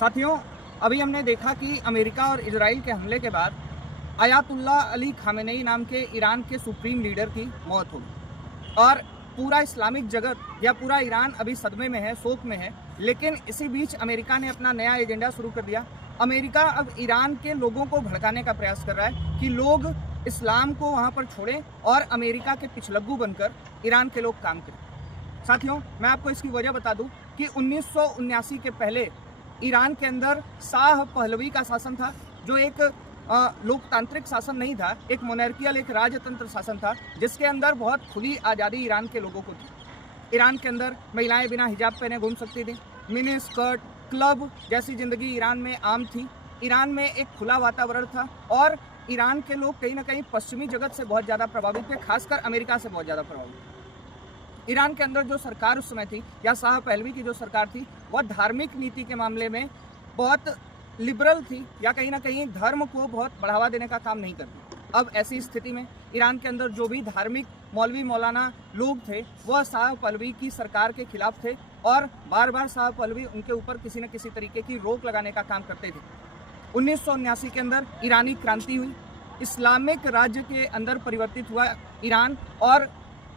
साथियों, अभी हमने देखा कि अमेरिका और इजराइल के हमले के बाद अयातुल्ला अली खामेनेई नाम के ईरान के सुप्रीम लीडर की मौत हो गई और पूरा इस्लामिक जगत या पूरा ईरान अभी सदमे में है, शोक में है। लेकिन इसी बीच अमेरिका ने अपना नया एजेंडा शुरू कर दिया। अमेरिका अब ईरान के लोगों को भड़काने का प्रयास कर रहा है कि लोग इस्लाम को वहाँ पर छोड़ें और अमेरिका के पिछलग्गू बनकर ईरान के लोग काम करें। साथियों, मैं आपको इसकी वजह बता दूं कि 1979 के पहले ईरान के अंदर शाह पहलवी का शासन था, जो एक लोकतांत्रिक शासन नहीं था, एक मोनार्कियल, एक राजतंत्र शासन था, जिसके अंदर बहुत खुली आज़ादी ईरान के लोगों को थी। ईरान के अंदर महिलाएं बिना हिजाब पहने घूम सकती थी, मिनी स्कर्ट, क्लब जैसी ज़िंदगी ईरान में आम थी। ईरान में एक खुला वातावरण था और ईरान के लोग कहीं ना कहीं पश्चिमी जगत से बहुत ज़्यादा प्रभावित थे, खासकर अमेरिका से बहुत ज़्यादा प्रभावित। ईरान के अंदर जो सरकार उस समय थी, या शाह पहलवी की जो सरकार थी, वह धार्मिक नीति के मामले में बहुत लिबरल थी, या कहीं ना कहीं धर्म को बहुत बढ़ावा देने का काम नहीं करती। अब ऐसी स्थिति में ईरान के अंदर जो भी धार्मिक मौलवी मौलाना लोग थे, वह शाह पहलवी की सरकार के खिलाफ थे और बार बार शाह पहलवी उनके ऊपर किसी न किसी तरीके की रोक लगाने का काम करते थे। 1979 के अंदर ईरानी क्रांति हुई, इस्लामिक राज्य के अंदर परिवर्तित हुआ ईरान, और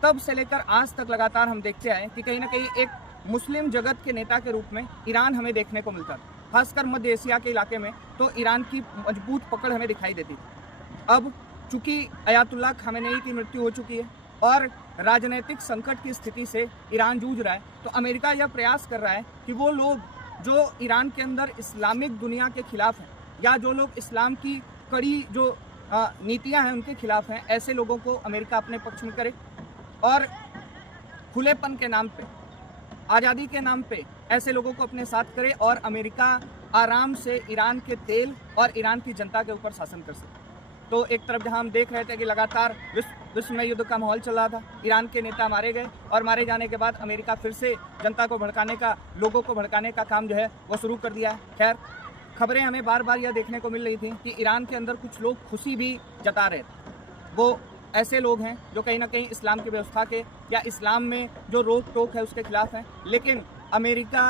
तब से लेकर आज तक लगातार हम देखते आए कि कहीं ना कहीं एक मुस्लिम जगत के नेता के रूप में ईरान हमें देखने को मिलता था। खासकर मध्य एशिया के इलाके में तो ईरान की मजबूत पकड़ हमें दिखाई देती थी। अब चूंकि अयातुल्ला खामेनेई की मृत्यु हो चुकी है और राजनीतिक संकट की स्थिति से ईरान जूझ रहा है, तो अमेरिका यह प्रयास कर रहा है कि वो लोग जो ईरान के अंदर इस्लामिक दुनिया के खिलाफ हैं, या जो लोग इस्लाम की कड़ी जो नीतियां हैं उनके खिलाफ हैं, ऐसे लोगों को अमेरिका अपने पक्ष में करे और खुलेपन के नाम पे, आज़ादी के नाम पे ऐसे लोगों को अपने साथ करे और अमेरिका आराम से ईरान के तेल और ईरान की जनता के ऊपर शासन कर सके। तो एक तरफ जहां हम देख रहे थे कि लगातार विश्व में युद्ध का माहौल चल रहा था, ईरान के नेता मारे गए और मारे जाने के बाद अमेरिका फिर से जनता को भड़काने का, लोगों को भड़काने का काम जो है वो शुरू कर दिया है। खैर, खबरें हमें बार बार यह देखने को मिल रही थी कि ईरान के अंदर कुछ लोग खुशी भी जता रहे थे। वो ऐसे लोग हैं जो कहीं ना कहीं इस्लाम की व्यवस्था के या इस्लाम में जो रोक टोक है उसके खिलाफ हैं। लेकिन अमेरिका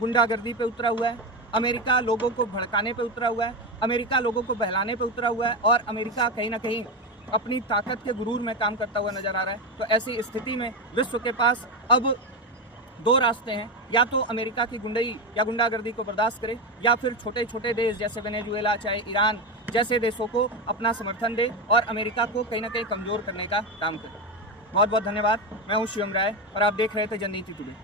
गुंडागर्दी पे उतरा हुआ है, अमेरिका लोगों को भड़काने पे उतरा हुआ है, अमेरिका लोगों को बहलाने पे उतरा हुआ है और अमेरिका कहीं ना कहीं अपनी ताकत के गुरूर में काम करता हुआ नजर आ रहा है। तो ऐसी स्थिति में विश्व के पास अब दो रास्ते हैं, या तो अमेरिका की गुंडई या गुंडागर्दी को बर्दाश्त करे, या फिर छोटे छोटे देश जैसे वेनेजुएला, चाहे ईरान जैसे देशों को अपना समर्थन दे और अमेरिका को कहीं ना कहीं कमज़ोर करने का काम करे। बहुत बहुत धन्यवाद। मैं हूँ शिवम राय और आप देख रहे थे जननीति टुडे।